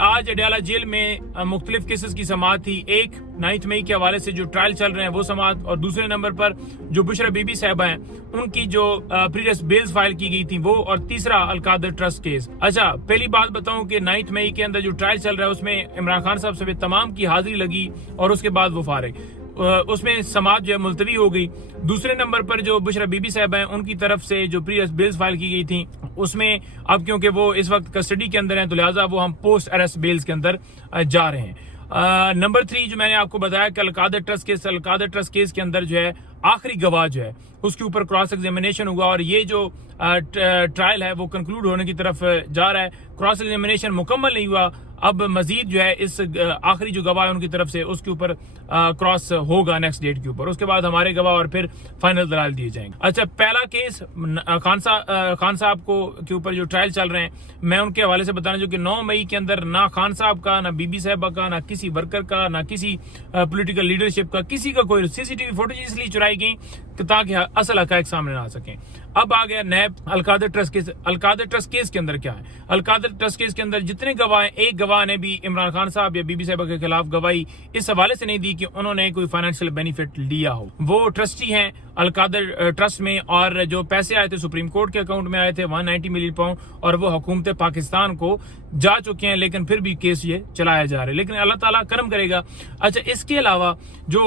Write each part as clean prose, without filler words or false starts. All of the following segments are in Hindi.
आज अडयाला जेल में मुख्तलिफ केसेस की समाअत थी। एक 9 मई के हवाले से जो ट्रायल चल रहे हैं वो समाअत, और दूसरे नंबर पर जो बुशरा बीबी साहिबा हैं उनकी जो प्रीवियस बेल्स फाइल की गई थी वो, और तीसरा अलकादर ट्रस्ट केस। अच्छा, पहली बात बताऊं कि 9 मई के अंदर जो ट्रायल चल रहा है उसमें इमरान खान साहब समेत तमाम की हाजिरी लगी और उसके बाद वो फारिग, उसमें समाअत जो है मुलतवी हो गई। दूसरे नंबर पर जो बुशरा बीबी साहब हैं उनकी तरफ से जो प्रीवियस बेल्स फाइल की गई थी उसमें अब क्योंकि वो इस वक्त कस्टडी के अंदर हैं तो लिहाजा वो हम पोस्ट अरेस्ट बेल्स के अंदर जा रहे हैं। नंबर 3 जो मैंने आपको बताया कि अलकादर ट्रस्ट केस के अंदर जो है आखिरी गवाह जो है उसके ऊपर क्रॉस एग्जामिनेशन हुआ और ये जो ट्रायल है वो कंक्लूड होने की तरफ जा रहा है। क्रॉस एग्जामिनेशन मुकम्मल नहीं हुआ, अब मजीद जो है इस आखिरी जो गवाह है उनकी तरफ से उसके ऊपर क्रॉस होगा नेक्स्ट डेट के ऊपर, उसके बाद हमारे गवाह और फिर फाइनल दलाल दिए जाएंगे। अच्छा, पहला केस खान साहब को के ऊपर जो ट्रायल चल रहे हैं मैं उनके हवाले से बताना, जो कि 9 मई के अंदर ना खान साहब का, ना बीबी साहबा का, ना किसी वर्कर का, ना किसी पॉलिटिकल लीडरशिप का, किसी का कोई सीसीटीवी फुटेज इसलिए चुराई गई ताकि असल हकायक सामने ना आ सकें। अब आ गया NAB Alqadir trust case. Alqadir trust case के अंदर क्या है? अलकादर ट्रस्ट केस के अंदर जितने गवाह हैं, एक गवाह ने भी इमरान खान साहब या बीबी साहबा के खिलाफ गवाही इस हवाले से नहीं दी कि उन्होंने कोई फाइनेंशियल बेनिफिट लिया हो। वो ट्रस्टी हैं अलकादर ट्रस्ट में, और जो पैसे आए थे सुप्रीम कोर्ट के अकाउंट में आए थे 190 मिलियन पाउंड, और वो हुकूमत पाकिस्तान को जा चुके हैं, लेकिन फिर भी केस ये चलाया जा रहा है, लेकिन अल्लाह ताला करम करेगा। अच्छा, इसके अलावा जो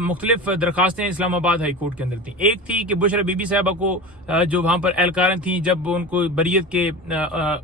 मुख्तलिफ दरखास्तें इस्लामाबाद हाई कोर्ट के अंदर थी, एक थी कि बुशरा बीबी साहबा को जो वहां पर एहलकार थी जब उनको बरियत के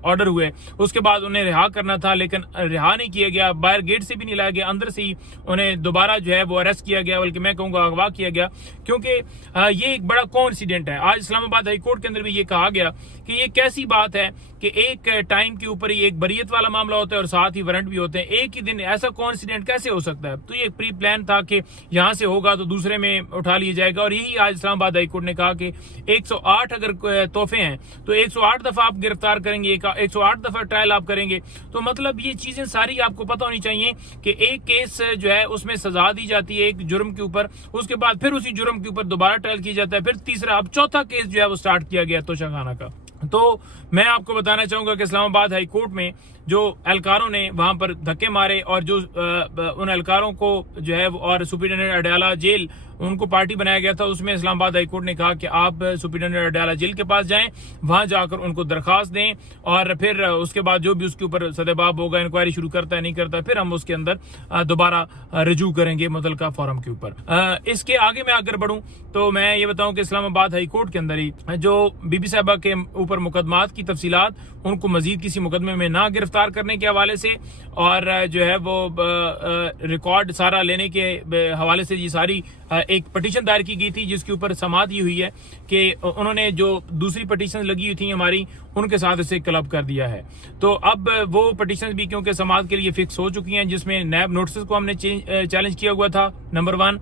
ऑर्डर हुए उसके बाद उन्हें रिहा करना था, लेकिन रिहा नहीं किया गया, बाहर गेट से भी नहीं लाया गया, अंदर से ही उन्हें दोबारा जो है वो अरेस्ट किया गया, बल्कि मैं कहूँगा अगवा किया गया, क्योंकि ये एक बड़ा कोइंसिडेंट है। आज इस्लामाबाद हाई कोर्ट के अंदर भी ये कहा गया कि ये कैसी बात है कि एक टाइम के ऊपर ही एक बरियत वाला मामला होता है और साथ ही वारंट भी होते हैं, एक ही दिन ऐसा कोइंसिडेंट कैसे हो सकता है? तो ये प्री प्लान था कि यहां से होगा तो दूसरे में उठा लिया जाएगा, और यही आज इस्लामाबाद हाई कोर्ट ने कहा कि 108 अगर तोहफे हैं तो 108 दफा आप गिरफ्तार करेंगे, 108 दफा ट्रायल आप करेंगे। तो मतलब ये चीजें सारी आपको पता होनी चाहिए कि एक केस जो है उसमें सजा दी जाती है एक जुर्म के ऊपर, उसके बाद फिर उसी जुर्म के ऊपर दोबारा ट्रायल किया जाता है, फिर तीसरा, अब चौथा केस जो है वो स्टार्ट किया गया तोशाखाना का। तो मैं आपको बताना चाहूंगा कि इस्लामाबाद हाई कोर्ट में जो एहलकारों ने वहां पर धक्के मारे और जो उन एहलकारों को जो है और सुप्रिटेंडेंट अडयाला जेल उनको पार्टी बनाया गया था, उसमें इस्लामाबाद हाई कोर्ट ने कहा कि आप सुप्रिटेंडेंट अडयाला जेल के पास जाएं, वहां जाकर उनको दरखास्त दें और फिर उसके बाद जो भी उसके ऊपर सदेबाब होगा, इंक्वायरी शुरू करता है नहीं करता, फिर हम उसके अंदर दोबारा रजू करेंगे मुतलका फोरम के ऊपर। इसके आगे मैं अगर बढ़ूं तो मैं ये बताऊं कि इस्लामाबाद हाई कोर्ट के अंदर ही जो बीबी साहबा के ऊपर मुकदमात की तफसीलात उनको मजीद किसी मुकदमे में ना गिरफ्तार करने के हवाले से, और जो है वो रिकॉर्ड सारा लेने के हवाले से ये सारी एक पटिशन दायर की गई थी, जिसके ऊपर समाअत ये हुई है कि उन्होंने जो दूसरी पटिशन लगी हुई थी हमारी उनके साथ इसे क्लब कर दिया है। तो अब वो पटिशन भी क्योंकि समाअत के लिए फिक्स हो चुकी हैं, जिसमें नैब नोटिस को हमने चैलेंज किया हुआ था नंबर 1,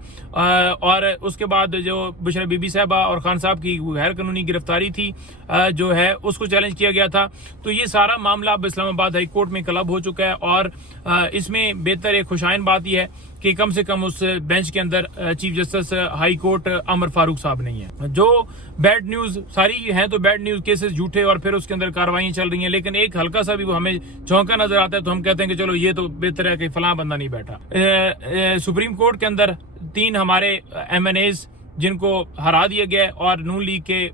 और उसके बाद जो बुशरा बीबी साहबा और खान साहब की गैर कानूनी गिरफ्तारी थी जो है उसको चैलेंज किया गया था। तो ये सारा मामला अब इस्लामाबाद हाई कोर्ट में क्लब हो चुका है, और इसमें बेहतर एक खुशाइन बात यह है कि कम से कम उस बेंच के अंदर चीफ जस्टिस हाई कोर्ट अमर फारूक साहब नहीं है। जो बैड न्यूज सारी है तो बैड न्यूज केसेस झूठे और फिर उसके अंदर कार्रवाई चल रही हैं, लेकिन एक हल्का सा भी वो हमें चौंका नजर आता है तो हम कहते हैं कि चलो ये तो बेहतर है कि फलां बंदा नहीं बैठा। सुप्रीम कोर्ट के अंदर 3 हमारे MNAs जिनको हरा दिया गया है और नून लीग के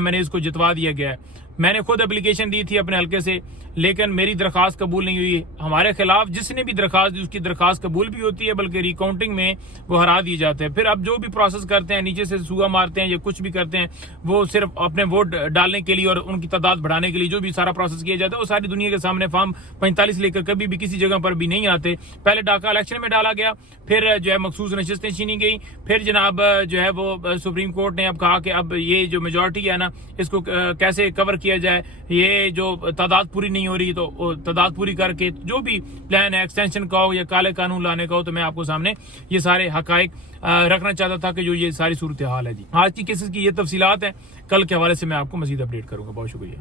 MNAs को जितवा दिया गया है। मैंने खुद एप्लीकेशन दी थी अपने हल्के से, लेकिन मेरी दरखास्त कबूल नहीं हुई। हमारे खिलाफ जिसने भी दरखास्त दी उसकी दरखास्त कबूल भी होती है, बल्कि रिकाउंटिंग में वो हरा दिए जाते हैं। फिर अब जो भी प्रोसेस करते हैं, नीचे से सुआ मारते हैं या कुछ भी करते हैं, वो सिर्फ अपने वोट डालने के लिए और उनकी तादाद बढ़ाने के लिए जो भी सारा प्रोसेस किया जाता है वो सारी दुनिया के सामने फॉर्म 45 लेकर कभी भी किसी जगह पर भी नहीं आते। पहले डाका इलेक्शन में डाला गया, फिर जो है मखसूस नशिस्तें छीनी गई, फिर जनाब जो है वो सुप्रीम कोर्ट ने अब कहा कि अब ये जो मेजोरिटी है ना इसको कैसे कवर किया जाए, ये जो तादाद पूरी नहीं हो रही तो तादाद पूरी करके जो भी प्लान है एक्सटेंशन का हो या काले कानून लाने का हो, तो मैं आपको सामने ये सारे हकायक रखना चाहता था कि जो ये सारी सूरत हाल है। जी, आज की केसेस की ये तफसीलात हैं, कल के हवाले से मैं आपको मजीद अपडेट करूंगा। बहुत शुक्रिया।